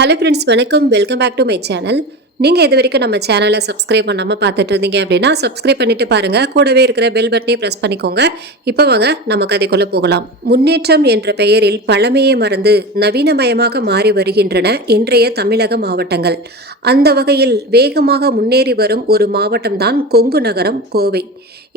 Hello friends வணக்கம். Welcome back to my channel நீங்கள் இது வரைக்கும் நம்ம சேனலை சப்ஸ்கிரைப் பண்ணாமல் பார்த்துட்டு இருந்தீங்க அப்படின்னா சப்ஸ்கிரைப் பண்ணிட்டு பாருங்கள் கூடவே இருக்கிற பெல் பட்டனையும் ப்ரெஸ் பண்ணிக்கோங்க. இப்போ வாங்க நம்ம கதைக்குள்ளே போகலாம். முன்னேற்றம் என்ற பெயரில் பழமையை மறந்து நவீனமயமாக மாறி வருகின்றன இன்றைய தமிழக மாவட்டங்கள். அந்த வகையில் வேகமாக முன்னேறி வரும் ஒரு மாவட்டம்தான் கொங்கு நகரம் கோவை.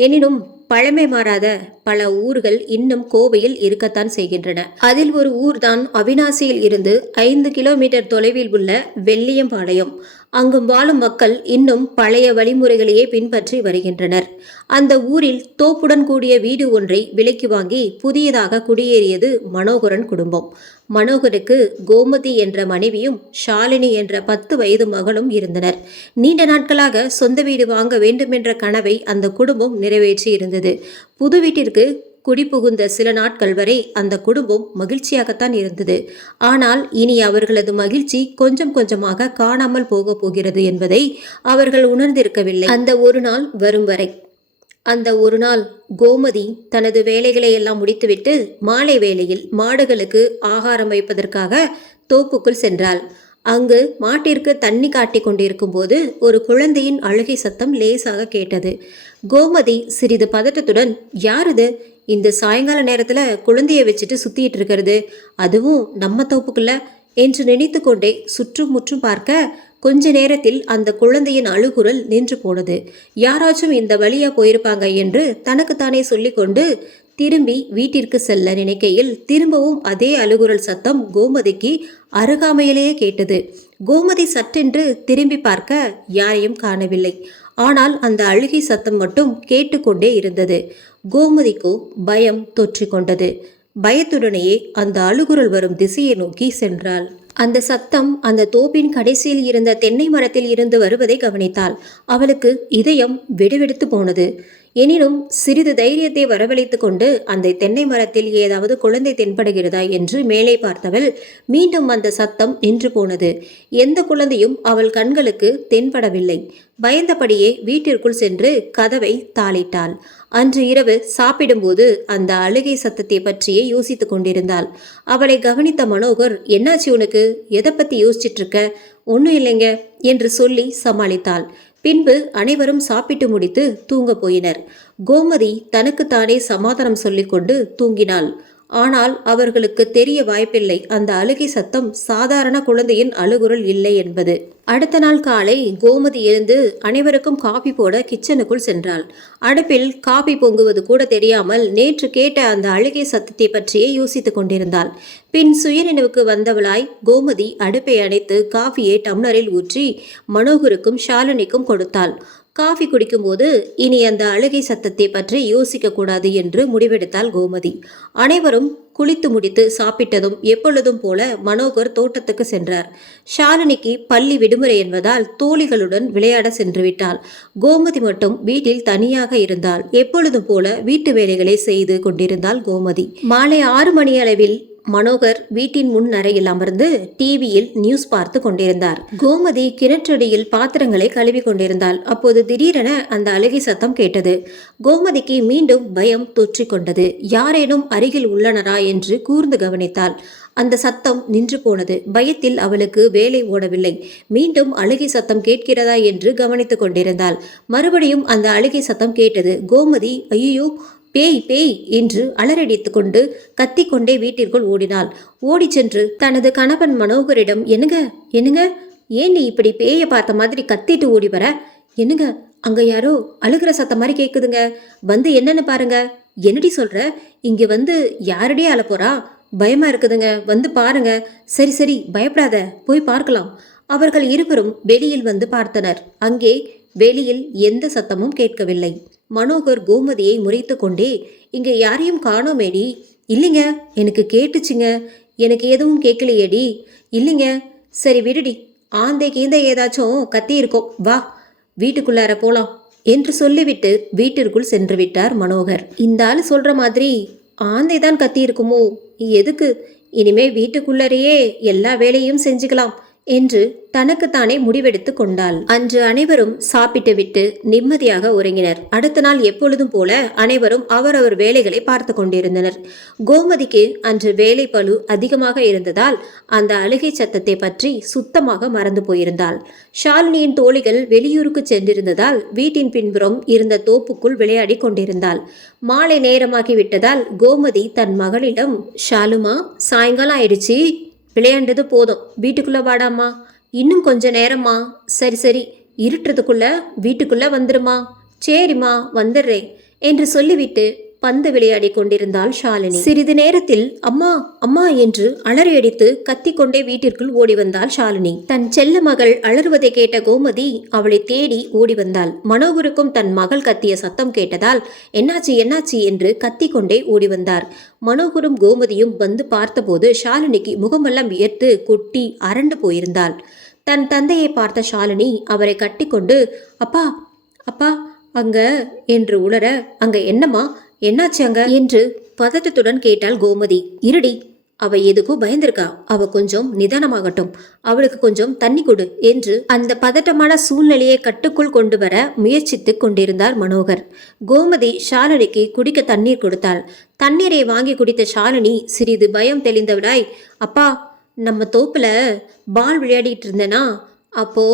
எனினும் பழமை மாறாத பல ஊர்கள் இன்னும் கோவையில் இருக்கத்தான் செய்கின்றன. அதில் ஒரு ஊர்தான் அவினாசியில் இருந்து ஐந்து கிலோமீட்டர் தொலைவில் உள்ள வெள்ளியம்பாளையம். அங்கும் வாழும் மக்கள் இன்னும் பழைய வழிமுறைகளையே பின்பற்றி வருகின்றனர். அந்த ஊரில் தோப்புடன் கூடிய வீடு ஒன்றை விலைக்கு வாங்கி புதியதாக குடியேறியது மனோகரன் குடும்பம். மனோகருக்கு கோமதி என்ற மனைவியும் ஷாலினி என்ற பத்து வயது மகளும் இருந்தனர். நீண்ட நாட்களாக சொந்த வீடு வாங்க வேண்டுமென்ற கனவை அந்த குடும்பம் நிறைவேற்றி இருந்தது புது வீட்டிற்கு குடிபுகுந்த சில நாட்கள் வரை அந்த குடும்பம் மகிழ்ச்சியாகத்தான் இருந்தது. ஆனால் இனி அவர்களது மகிழ்ச்சி கொஞ்சம் கொஞ்சமாக காணாமல் போக போகிறது என்பதை அவர்கள் உணர்ந்திருக்கவில்லை. அந்த ஒரு நாள் வரும் வரை. அந்த ஒரு நாள் கோமதி தனது வேலைகளை எல்லாம் முடித்துவிட்டு மாலை வேளையில் மாடுகளுக்கு ஆகாரம் வைப்பதற்காக தோப்புக்குள் சென்றாள். அங்கு மாட்டிற்கு தண்ணி காட்டி கொண்டிருக்கும் போது ஒரு குழந்தையின் அழுகை சத்தம் லேசாக கேட்டது. கோமதி சிறிது பதட்டத்துடன் யாரது இந்த சாயங்கால நேரத்தில் குழந்தைய வச்சுட்டு சுத்திட்டு இருக்கிறது. அதுவும் நம்ம தோப்புக்குள்ள என்று நினைத்து கொண்டே சுற்றும் முற்றும் பார்க்க கொஞ்ச நேரத்தில் அந்த குழந்தையின் அழுகுரல் நின்று போனது. யாராச்சும் இந்த வழியா போயிருப்பாங்க என்று தனக்குத்தானே சொல்லிக்கொண்டு திரும்பி வீட்டிற்கு செல்ல நினைக்கையில் திரும்பவும் அதே அழுகுரல் சத்தம் கோமதிக்கு அருகாமையிலேயே கேட்டது. கோமதி சட்டென்று திரும்பி பார்க்க யாரையும் காணவில்லை. ஆனால் அந்த அழுகை சத்தம் மட்டும் கேட்டுக்கொண்டே இருந்தது. கோமதிக்கோ பயம் தொற்றிக்கொண்டது. பயத்துடனேயே அந்த அழுகுரல் வரும் திசையை நோக்கி சென்றாள். அந்த சத்தம் அந்த தோப்பின் கடைசியில் இருந்த தென்னை மரத்தில் இருந்து வருவதை கவனித்தாள். அவளுக்கு இதயம் வெடுவெடுத்து போனது. எனினும் சிறிது தைரியத்தை வரவழைத்துக் கொண்டு அந்த தென்னை மரத்தில் ஏதாவது குழந்தை தென்படுகிறதா என்று மேலே பார்த்தவள் மீண்டும் அந்த சத்தம் நின்று போனது. எந்த குழந்தையும் அவள் கண்களுக்கு தென்படவில்லை. பயந்தபடியே வீட்டிற்குள் சென்று கதவை தாளிட்டாள். அன்று இரவு சாப்பிடும்போது அந்த அழுகை சத்தத்தை பற்றியே யோசித்துக் கொண்டிருந்தாள். அவளை கவனித்த மனோகர் என்னாச்சு உனக்கு? எதை பத்தி யோசிச்சிட்டு இருக்க? ஒன்றும் இல்லைங்க என்று சொல்லி சமாளித்தாள். பின்பு அனைவரும் சாப்பிட்டு முடித்து தூங்க போயினர். கோமதி தனக்குத்தானே சமாதானம் சொல்லிக்கொண்டு தூங்கினாள். ஆனால் அவர்களுக்கு தெரிய வாய்ப்பில்லை. அந்த அழுகை சத்தம் சாதாரண குழந்தையின் அழுகுரல் இல்லை என்பது. அடுத்த நாள் காலை கோமதி எழுந்து அனைவருக்கும் காபி போட கிச்சனுக்குள் சென்றாள். அடுப்பில் காபி பொங்குவது கூட தெரியாமல் நேற்று கேட்ட அந்த அழுகை சத்தத்தை பற்றியே யோசித்துக் கொண்டிருந்தாள். பின் சுயநினைவுக்கு வந்தவளாய் கோமதி அடுப்பை அணைத்து காஃபியை டம்ளரில் ஊற்றி மனோகருக்கும் ஷாலினிக்கும் கொடுத்தாள். காஃபி குடிக்கும்போது இனி அந்த அழுகை சத்தத்தை பற்றி யோசிக்கக்கூடாது என்று முடிவெடுத்தாள் கோமதி. அனைவரும் குளித்து முடித்து சாப்பிட்டதும் எப்பொழுதும் போல மனோகர் தோட்டத்துக்கு சென்றார். ஷாலினிக்கு பள்ளி விடுமுறை என்பதால் தோழிகளுடன் விளையாட சென்று விட்டாள் கோமதி மட்டும் வீட்டில் தனியாக இருந்தாள். எப்பொழுதும் போல வீட்டு வேலைகளை செய்து கொண்டிருந்தாள் கோமதி. மாலை ஆறு மணி அளவில் மனோகர் வீட்டின் முன் அறையில் அமர்ந்து டிவியில் நியூஸ் பார்த்து கொண்டிருந்தார். கோமதி கிணற்றடியில் பாத்திரங்களை கழுவி கொண்டிருந்தாள். அப்போது திடீரென அந்த அழுகை சத்தம் கேட்டது. கோமதிக்கு மீண்டும் பயம் தொற்றிக் கொண்டது. யாரேனும் அருகில் உள்ளனரா என்று கூர்ந்து கவனித்தாள். அந்த சத்தம் நின்று போனது. பயத்தில் அவளுக்கு வேலை ஓடவில்லை. மீண்டும் அழுகை சத்தம் கேட்கிறதா என்று கவனித்துக் கொண்டிருந்தாள். மறுபடியும் அந்த அழுகை சத்தம் கேட்டது. கோமதி ஐயோ பேய் பேய் என்று அலறடித்துக் கொண்டு கத்திக்கொண்டே வீட்டிற்குள் ஓடினாள். ஓடி சென்று தனது கணவன் மனோகரிடம் என்னங்க என்னங்க? ஏன் நீ இப்படி பேயை பார்த்த மாதிரி கத்திட்டு ஓடி வர? என்னங்க அங்க யாரோ அழுகிற சத்தம் மாதிரி கேட்குதுங்க வந்து என்னன்னு பாருங்க. என்னடி சொல்ற? இங்க வந்து யாரடி அழ பயமாக பயமா இருக்குதுங்க. வந்து பாருங்க. சரி சரி பயப்படாத. போய் பார்க்கலாம். அவர்கள் இருவரும் வெளியில் வந்து பார்த்தனர். அங்கே வெளியில் எந்த சத்தமும் கேட்கவில்லை. மனோகர் கோமதியை முறைத்து கொண்டே இங்கே யாரையும் காணோமேடி இல்லைங்க எனக்கு கேட்டுச்சுங்க. எனக்கு எதுவும் கேட்கலையேடி இல்லைங்க. சரி விடுடி ஆந்தை கீந்தை ஏதாச்சும் கத்தி இருக்கோம். வா வீட்டுக்குள்ளார போலாம் என்று சொல்லிவிட்டு வீட்டிற்குள் சென்று விட்டார் மனோகர். இந்த ஆள் சொல்ற மாதிரி ஆந்தை தான் கத்தி இருக்குமோ? எதுக்கு? இனிமே வீட்டுக்குள்ளரையே எல்லா வேலையும் செஞ்சுக்கலாம். என்று தனக்குத்தானே முடிவெடுத்து கொண்டாள். அன்று அனைவரும் சாப்பிட்டுவிட்டு நிம்மதியாக உறங்கினர். அடுத்த நாள் எப்பொழுதும் போல அனைவரும் அவரவர் வேலைகளை பார்த்து கொண்டிருந்தனர். கோமதிக்கு அன்று வேலை பளு அதிகமாக இருந்ததால் அந்த அழுகை சத்தத்தை பற்றி சுத்தமாக மறந்து போயிருந்தாள். ஷாலினியின் தோழிகள் வெளியூருக்கு சென்றிருந்ததால் வீட்டின் பின்புறம் இருந்த தோப்புக்குள் விளையாடி கொண்டிருந்தாள். மாலை நேரமாகி விட்டதால் கோமதி தன் மகளிடம் ஷாலுமா சாயங்காலம் ஆயிடுச்சு. விளையாண்டது போதும். வீட்டுக்குள்ளே வாடாமா இன்னும் கொஞ்ச நேரம்மா. சரி சரி. இருட்டுறதுக்குள்ள வீட்டுக்குள்ளே வந்துடுமா சரிம்மா வந்துடுறேன் என்று சொல்லிவிட்டு பந்து விளையாடி கொண்டிருந்தாள் ஷாலினி. சிறிது நேரத்தில் அம்மா அம்மா என்று அலறியடித்து கத்திக்கொண்டே வீட்டிற்குள் ஓடி வந்தாள் ஷாலினி. தன் செல்ல மகள் அலறுவதை கேட்ட கோமதி அவளை தேடி ஓடி வந்தாள். மனோகருக்கும் தன் மகள் கத்திய சத்தம் கேட்டதால் என்னாச்சு என்னாச்சு என்று கத்திக்கொண்டே ஓடி வந்தார். மனோகரும் கோமதியும் வந்து பார்த்தபோது ஷாலினிக்கு முகமெல்லாம் வியர்த்து கொட்டி அரண்டு போயிருந்தாள். தன் தந்தையை பார்த்த ஷாலினி அவரை கட்டிக்கொண்டு அப்பா அப்பா அங்க என்று உளர அங்க என்னம்மா? என்னாச்சு அங்க என்று பதட்டத்துடன் கேட்டாள் கோமதி. இருடி அவ எதுக்கோ பயந்திருக்கா. அவ கொஞ்சம் நிதானமாகட்டும். அவளுக்கு கொஞ்சம் தண்ணி கொடு என்று அந்த பதட்டமான சூழ்நிலையை கட்டுக்குள் கொண்டு வர முயற்சித்துக் கொண்டிருந்தார் மனோகர். கோமதி ஷாலினிக்கு குடிக்க தண்ணீர் கொடுத்தாள். தண்ணீரை வாங்கி குடித்த ஷாலினி சிறிது பயம் தெளிந்தவளாய் அப்பா நம்ம தோப்புல பால் விளையாடிட்டு இருந்தேனா? அப்போ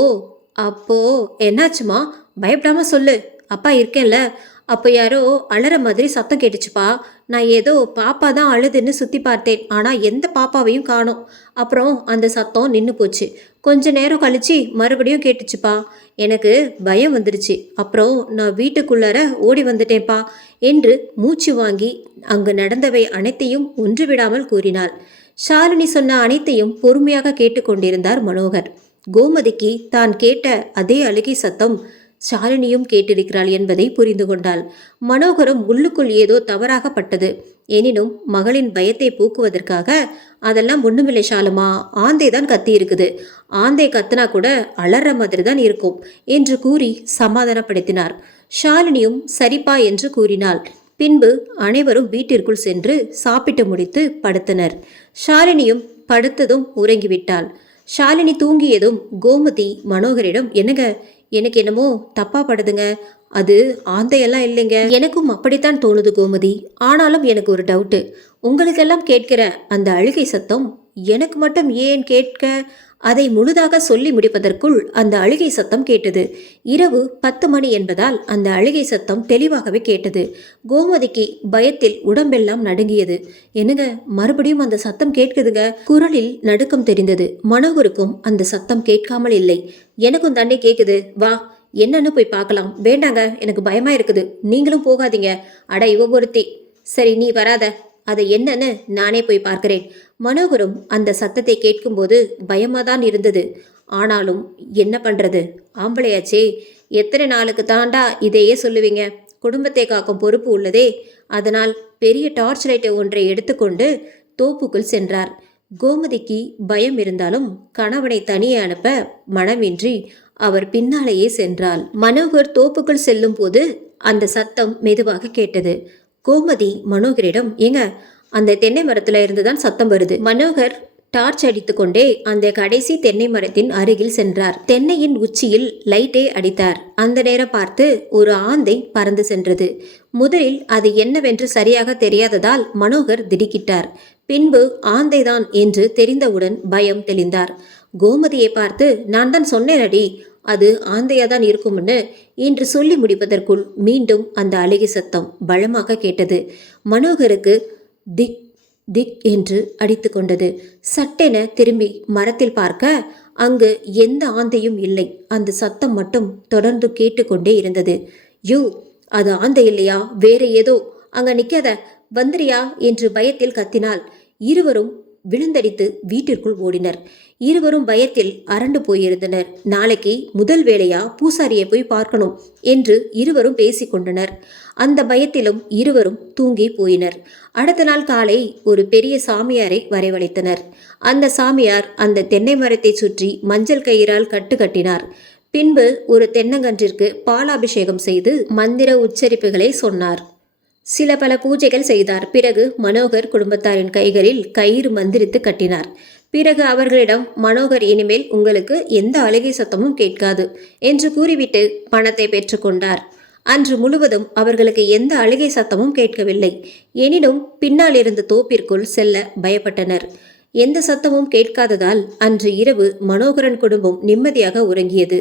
அப்போ என்னாச்சுமா? பயப்படாம சொல்லு. அப்பா இருக்கேன்ல. அப்போ யாரோ அலற மாதிரி சத்தம் கேட்டுச்சுப்பா. நான் ஏதோ பாப்பா தான் அழுதுன்னு சுற்றி பார்த்தேன். ஆனால் எந்த பாப்பாவையும் காணோம். அப்புறம் அந்த சத்தம் நின்று போச்சு. கொஞ்ச நேரம் கழிச்சு மறுபடியும் கேட்டுச்சுப்பா. எனக்கு பயம் வந்துருச்சு. அப்புறம் நான் வீட்டுக்குள்ளார ஓடி வந்துட்டேன்ப்பா என்று மூச்சு வாங்கி அங்கு நடந்தவை அனைத்தையும் ஒன்று விடாமல் கூறினாள். ஷாலினி சொன்ன அனைத்தையும் பொறுமையாக கேட்டுக்கொண்டிருந்தார் மனோகர். கோமதிக்கு தான் கேட்ட அதே அழுகை சத்தம் ஷாலினியும் கேட்டிருக்கிறாள் என்பதை புரிந்து கொண்டாள். மனோகரும் உள்ளுக்குள் ஏதோ தவறாகப்பட்டது. எனினும் மகளின் பயத்தை போக்குவதற்காக அதெல்லாம் ஒண்ணுமில்லை ஷாலுமா. ஆந்தை தான் கத்தி இருக்குது ஆந்தை கத்துனா கூட அலற மாதிரி தான் இருக்கும் என்று கூறி சமாதானப்படுத்தினார். ஷாலினியும் சரிப்பா என்று கூறினாள். பின்பு அனைவரும் வீட்டிற்குள் சென்று சாப்பிட்டு முடித்து படுத்தனர். ஷாலினியும் படுத்ததும் உறங்கிவிட்டாள். ஷாலினி தூங்கியதும் கோமதி மனோகரிடம் என்னங்க எனக்கு என்னமோ தப்பா படுதுங்க. அது ஆந்தையெல்லாம் இல்லைங்க. எனக்கும் அப்படித்தான் தோணுது கோமதி. ஆனாலும் எனக்கு ஒரு டவுட்டு உங்களுக்கெல்லாம் கேட்கிற அந்த அழுகை சத்தம் எனக்கு மட்டும் ஏன் கேட்க அதை முழுதாக சொல்லி முடிப்பதற்குள் அந்த அழுகை சத்தம் கேட்டது. இரவு பத்து மணி என்பதால் அந்த அழுகை சத்தம் தெளிவாகவே கேட்டது. கோமதிக்கு பயத்தில் உடம்பெல்லாம் நடுங்கியது. என்னங்க மறுபடியும் அந்த சத்தம் கேட்குதுங்க? குரலில் நடுக்கம் தெரிந்தது. மனோகருக்கும் அந்த சத்தம் கேட்காமல் இல்லை. எனக்கும் தண்ணி கேட்குது. வா என்னன்னு போய் பார்க்கலாம். வேண்டாங்க எனக்கு பயமா இருக்குது. நீங்களும் போகாதீங்க. அட இவ ஒருத்தி. சரி நீ வராத. அதை என்னன்னு நானே போய் பார்க்கிறேன். மனோகரும் அந்த சத்தத்தை கேட்கும்போது பயமாக தான் இருந்தது. ஆனாலும் என்ன பண்ணுறது ஆம்பளையாச்சே எத்தனை நாளுக்கு தாண்டா இதையே சொல்லுவீங்க? குடும்பத்தை காக்கும் பொறுப்பு உள்ளதே. அதனால் பெரிய டார்ச் லைட்டை ஒன்றை எடுத்துக்கொண்டு தோப்புக்குள் சென்றார். கோமதிக்கு பயம் இருந்தாலும் கணவனை தனியே அனுப்ப மனமின்றி அவர் பின்னாலேயே சென்றாள். மனோகர் தோப்புக்குள் செல்லும் போது அந்த சத்தம் மெதுவாக கேட்டது. கோமதி மனோகரிடம் ஏங்க அந்த தென்னை மரத்துல இருந்து தான் சத்தம் வருது. மனோகர் டார்ச் அடித்துக்கொண்டே அந்த கடைசி தென்னை மரத்தின் அருகில் சென்றார். தென்னையின் உச்சியில் லைட்டே அடித்தார். அந்த நேரம் பார்த்து ஒரு ஆந்தை பறந்து சென்றது. முதலில் அது என்னவென்று சரியாக தெரியாததால் மனோகர் திடுக்கிட்டார். பின்பு ஆந்தைதான் என்று தெரிந்தவுடன் பயம் தெளிந்தார். கோமதியை பார்த்து நான் தான் சொன்னேனடி அது ஆந்தையா தான் இருக்கும்னு என்று சொல்லி முடிப்பதற்குள் மீண்டும் அந்த அழகி சத்தம் பலமாக கேட்டது. மனோகருக்கு திக் திக் என்று அடித்து கொண்டது. சட்டென திரும்பி மரத்தில் பார்க்க அங்கு எந்த ஆந்தையும் இல்லை. அந்த சத்தம் மட்டும் தொடர்ந்து கேட்டுக்கொண்டே இருந்தது. யூ அது ஆந்தை இல்லையா? வேற ஏதோ? அங்க நிக்காத. வந்துறியா என்று பயத்தில் கத்தினாள். இருவரும் விழுந்தடித்து வீட்டிற்குள் ஓடினர். இருவரும் பயத்தில் அரண்டு போயிருந்தனர். நாளைக்கு முதல் வேளையா பூசாரியை போய் பார்க்கணும் என்று இருவரும் பேசிக்கொண்டனர் அந்த பயத்திலும் இருவரும் தூங்கி போயினர். அடுத்த நாள் காலை ஒரு பெரிய சாமியாரை வரவழைத்தனர். அந்த சாமியார் அந்த தென்னை மரத்தை சுற்றி மஞ்சள் கயிறால் கட்டு கட்டினார். பின்பு ஒரு தென்னங்கன்றிற்கு பாலாபிஷேகம் செய்து மந்திர உச்சரிப்புகளை சொன்னார். சில பல பூஜைகள் செய்தார். பிறகு மனோகர் குடும்பத்தாரின் கைகளில் கயிறு மந்திரித்து கட்டினார். பிறகு அவர்களிடம் மனோகர் இனிமேல் உங்களுக்கு எந்த அழுகை சத்தமும் கேட்காது என்று கூறிவிட்டு பணத்தை பெற்றுக்கொண்டார் அன்று முழுவதும் அவர்களுக்கு எந்த அழுகை சத்தமும் கேட்கவில்லை. எனினும் பின்னால் இருந்த தோப்பிற்குள் செல்ல பயப்பட்டனர். எந்த சத்தமும் கேட்காததால் அன்று இரவு மனோகரன் குடும்பம் நிம்மதியாக உறங்கியது.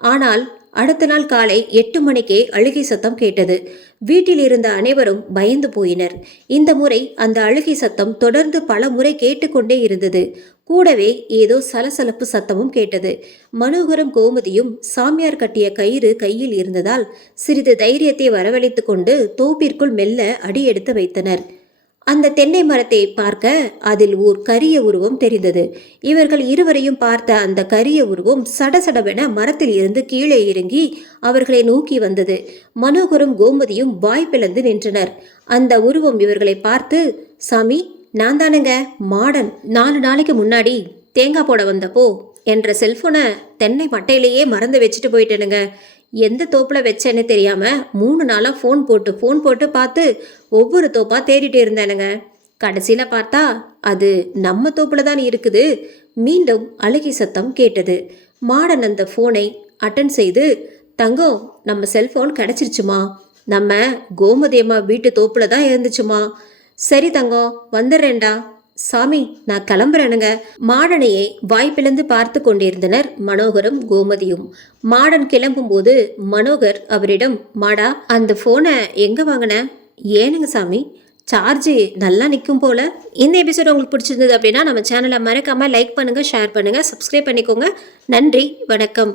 ஆனால் அடுத்த நாள் காலை எட்டு மணிக்கே அழுகை சத்தம் கேட்டது. வீட்டில் இருந்த அனைவரும் பயந்து போயினர். இந்த முறை அந்த அழுகை சத்தம் தொடர்ந்து பல முறை கேட்டுக்கொண்டே இருந்தது. கூடவே ஏதோ சலசலப்பு சத்தமும் கேட்டது. மனோகரும் கோமதியும் சாமியார் கட்டிய கயிறு கையில் இருந்ததால் சிறிது தைரியத்தை வரவழைத்துக் கொண்டு தோப்பிற்குள் மெல்ல அடியெடுத்து வைத்தனர். அந்த தென்னை மரத்தை பார்க்க அதில் ஓர் கரிய உருவம் தெரிந்தது. இவர்கள் இருவரையும் பார்த்த அந்த கரிய உருவம் சடசடவென மரத்தில் இருந்து கீழே இறங்கி அவர்களை நோக்கி வந்தது. மனோகரும் கோமதியும் வாய் நின்றனர். அந்த உருவம் இவர்களை பார்த்து சாமி நான் தானுங்க மாடன். நாலு நாளைக்கு முன்னாடி தேங்காய் போட வந்தப்போ என்ற செல்போனை தென்னை மட்டையிலேயே மறந்து வச்சுட்டு போயிட்டேனுங்க. எந்த தோப்பில் வச்சேன்னு தெரியாமல் மூணு நாளாக ஃபோன் போட்டு ஃபோன் போட்டு பார்த்து ஒவ்வொரு தோப்பாக தேடிட்டு இருந்தேனுங்க. கடைசியில் பார்த்தா அது நம்ம தோப்பில் தான் இருக்குது. மீண்டும் அழுகி சத்தம் கேட்டது. மாடன் அந்த ஃபோனை அட்டன் செய்து தங்கம் நம்ம செல்ஃபோன் கிடச்சிருச்சுமா? நம்ம கோமதியம்மா வீட்டு தோப்பில் தான் இருந்துச்சுமா? சரி தங்கம் வந்துடுறேன்டா. சாமி நான் கிளம்புறேனுங்க. மாடனையே வாய்ப்பிழந்து பார்த்து கொண்டிருந்தனர் மனோகரும் கோமதியும். மாடன் கிளம்பும்போது மனோகர் அவரிடம் மாடா அந்த ஃபோனை எங்கே வாங்கின? ஏனுங்க சாமி சார்ஜ் நல்லா நிற்கும் போல. இந்த எபிசோட் உங்களுக்கு பிடிச்சிருந்தது அப்படின்னா நம்ம சேனலை மறக்காமல் லைக் பண்ணுங்கள் ஷேர் பண்ணுங்கள் சப்ஸ்கிரைப் பண்ணிக்கோங்க. நன்றி வணக்கம்.